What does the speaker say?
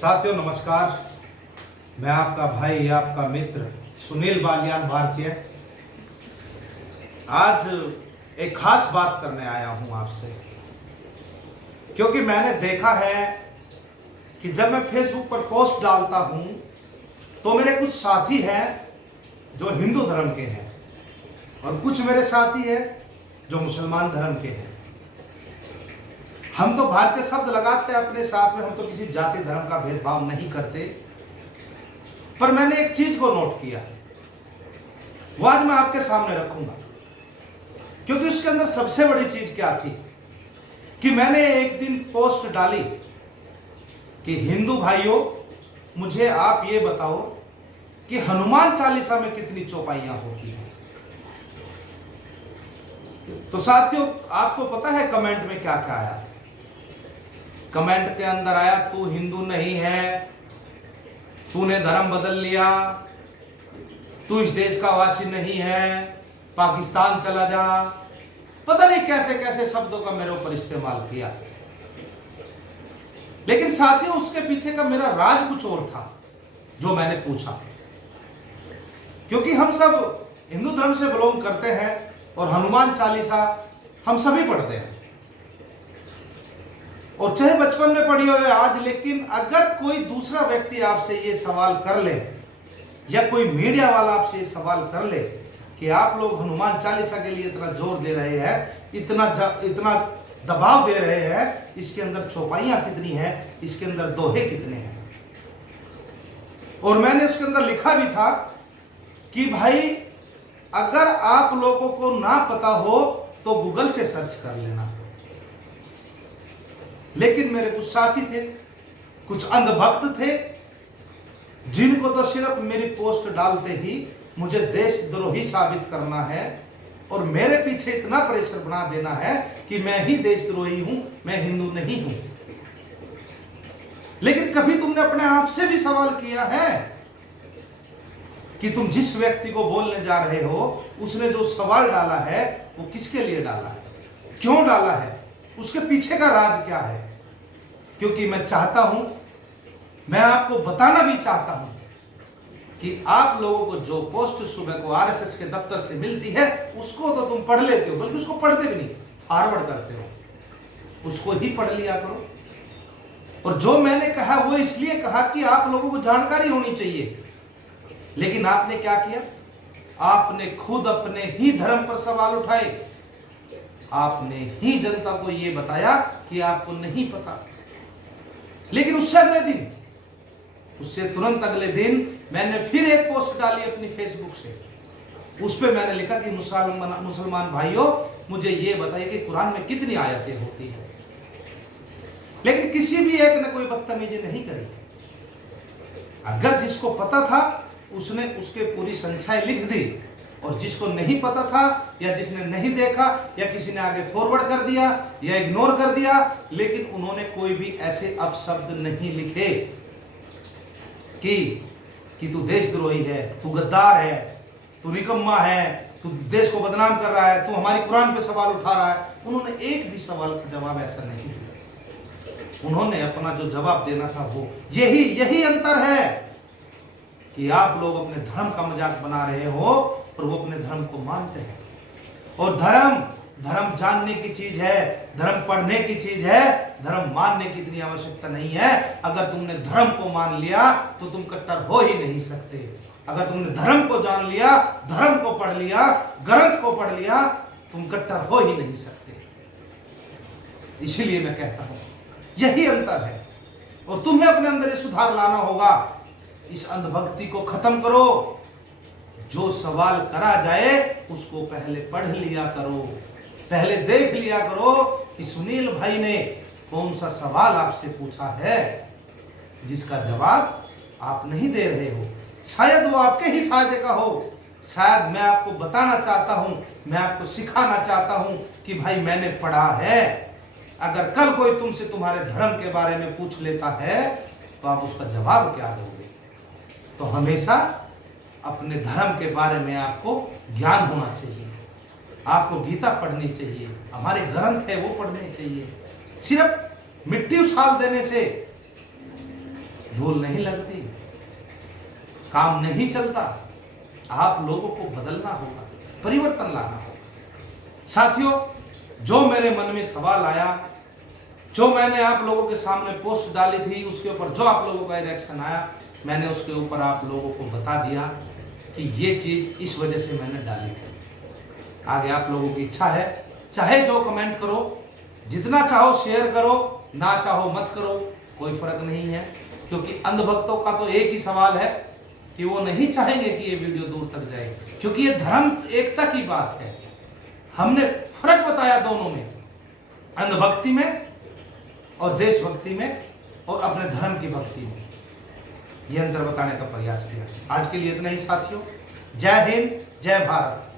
साथियों नमस्कार। मैं आपका भाई आपका मित्र सुनील बालियान भारतीय आज एक खास बात करने आया हूं आपसे, क्योंकि मैंने देखा है कि जब मैं फेसबुक पर पोस्ट डालता हूं तो मेरे कुछ साथी हैं जो हिंदू धर्म के हैं और कुछ मेरे साथी हैं जो मुसलमान धर्म के हैं। हम तो भारतीय शब्द लगाते हैं अपने साथ में, हम तो किसी जाति धर्म का भेदभाव नहीं करते। पर मैंने एक चीज को नोट किया, वो आज मैं आपके सामने रखूंगा, क्योंकि उसके अंदर सबसे बड़ी चीज क्या थी कि मैंने एक दिन पोस्ट डाली कि हिंदू भाइयों मुझे आप ये बताओ कि हनुमान चालीसा में कितनी चौपाइयां होती हैं। तो साथियों आपको पता है कमेंट में क्या क्या आया? कमेंट के अंदर आया, तू हिंदू नहीं है, तूने धर्म बदल लिया, तू इस देश का वासी नहीं है, पाकिस्तान चला जा। पता नहीं कैसे कैसे शब्दों का मेरे ऊपर इस्तेमाल किया। लेकिन साथियों उसके पीछे का मेरा राज कुछ और था जो मैंने पूछा, क्योंकि हम सब हिंदू धर्म से बिलोंग करते हैं और हनुमान चालीसा हम सभी पढ़ते हैं, और चाहे बचपन में पढ़ी हो या आज। लेकिन अगर कोई दूसरा व्यक्ति आपसे ये सवाल कर ले या कोई मीडिया वाला आपसे ये सवाल कर ले कि आप लोग हनुमान चालीसा के लिए इतना जोर दे रहे हैं, इतना दबाव दे रहे हैं, इसके अंदर चौपाइयां कितनी हैं, इसके अंदर दोहे कितने हैं। और मैंने उसके अंदर लिखा भी था कि भाई अगर आप लोगों को ना पता हो तो गूगल से सर्च कर लेना। लेकिन मेरे कुछ साथी थे, कुछ अंधभक्त थे, जिनको तो सिर्फ मेरी पोस्ट डालते ही मुझे देशद्रोही साबित करना है और मेरे पीछे इतना प्रेशर बना देना है कि मैं ही देशद्रोही हूं, मैं हिंदू नहीं हूं। लेकिन कभी तुमने अपने आप से भी सवाल किया है कि तुम जिस व्यक्ति को बोलने जा रहे हो उसने जो सवाल डाला है वो किसके लिए डाला है, क्यों डाला है, उसके पीछे का राज क्या है? क्योंकि मैं चाहता हूं, मैं आपको बताना भी चाहता हूं कि आप लोगों को जो पोस्ट सुबह को आरएसएस के दफ्तर से मिलती है उसको तो तुम पढ़ लेते हो, बल्कि उसको पढ़ते भी नहीं, फॉरवर्ड करते हो, उसको ही पढ़ लिया करो। और जो मैंने कहा वो इसलिए कहा कि आप लोगों को जानकारी होनी चाहिए। लेकिन आपने क्या किया? आपने खुद अपने ही धर्म पर सवाल उठाए, आपने ही जनता को यह बताया कि आपको नहीं पता। लेकिन उससे तुरंत अगले दिन मैंने फिर एक पोस्ट डाली अपनी फेसबुक से। उस पे मैंने लिखा कि मुसलमान भाइयों मुझे ये बताइए कि कुरान में कितनी आयतें होती है। लेकिन किसी भी एक ने कोई बदतमीजी नहीं करी। अगर जिसको पता था उसने उसके पूरी संख्याएं लिख दी, और जिसको नहीं पता था या जिसने नहीं देखा या किसी ने आगे फॉरवर्ड कर दिया या इग्नोर कर दिया, लेकिन उन्होंने कोई भी ऐसे अपशब्द नहीं लिखे कि तू देशद्रोही है, तू गद्दार है, तू निकम्मा है, तू देश को बदनाम कर रहा है, तू हमारी कुरान पे सवाल उठा रहा है। उन्होंने एक भी सवाल का जवाब ऐसा नहीं दिया। उन्होंने अपना जो जवाब देना था वो यही अंतर है कि आप लोग अपने धर्म का मजाक बना रहे हो और वो अपने धर्म को मानते हैं। और धर्म जानने की चीज है, धर्म पढ़ने की चीज है, धर्म मानने की इतनी आवश्यकता नहीं है। अगर तुमने धर्म को मान लिया तो तुम कट्टर हो ही नहीं सकते। अगर तुमने धर्म को जान लिया, धर्म को पढ़ लिया, ग्रंथ को पढ़ लिया, तुम कट्टर हो ही नहीं सकते। इसलिए मैं कहता हूं यही अंतर है, और तुम्हें अपने अंदर ये सुधार लाना होगा। इस अंधभक्ति को खत्म करो। जो सवाल करा जाए उसको पहले पढ़ लिया करो, पहले देख लिया करो कि सुनील भाई ने कौन सा सवाल आपसे पूछा है जिसका जवाब आप नहीं दे रहे हो। शायद वो आपके ही फायदे का हो, शायद मैं आपको बताना चाहता हूं, मैं आपको सिखाना चाहता हूं कि भाई मैंने पढ़ा है। अगर कल कोई तुमसे तुम्हारे धर्म के बारे में पूछ लेता है तो आप उसका जवाब क्या दोगे? तो हमेशा अपने धर्म के बारे में आपको ज्ञान होना चाहिए। आपको गीता पढ़नी चाहिए, हमारे ग्रंथ है वो पढ़ने चाहिए। सिर्फ मिट्टी उछाल देने से धूल नहीं लगती, काम नहीं चलता। आप लोगों को बदलना होगा, परिवर्तन लाना होगा। साथियों, जो मेरे मन में सवाल आया, जो मैंने आप लोगों के सामने पोस्ट डाली थी, उसके ऊपर जो आप लोगों का रिएक्शन आया, मैंने उसके ऊपर आप लोगों को बता दिया कि ये चीज इस वजह से मैंने डाली थी। आगे आप लोगों की इच्छा है, चाहे जो कमेंट करो, जितना चाहो शेयर करो, ना चाहो मत करो, कोई फर्क नहीं है। क्योंकि अंधभक्तों का तो एक ही सवाल है कि वो नहीं चाहेंगे कि ये वीडियो दूर तक जाए, क्योंकि ये धर्म एकता की बात है। हमने फर्क बताया दोनों में, अंधभक्ति में और देशभक्ति में और अपने धर्म की भक्ति में, ये अंतर बताने का प्रयास किया। आज के लिए इतना ही साथियों। जय हिंद, जय भारत।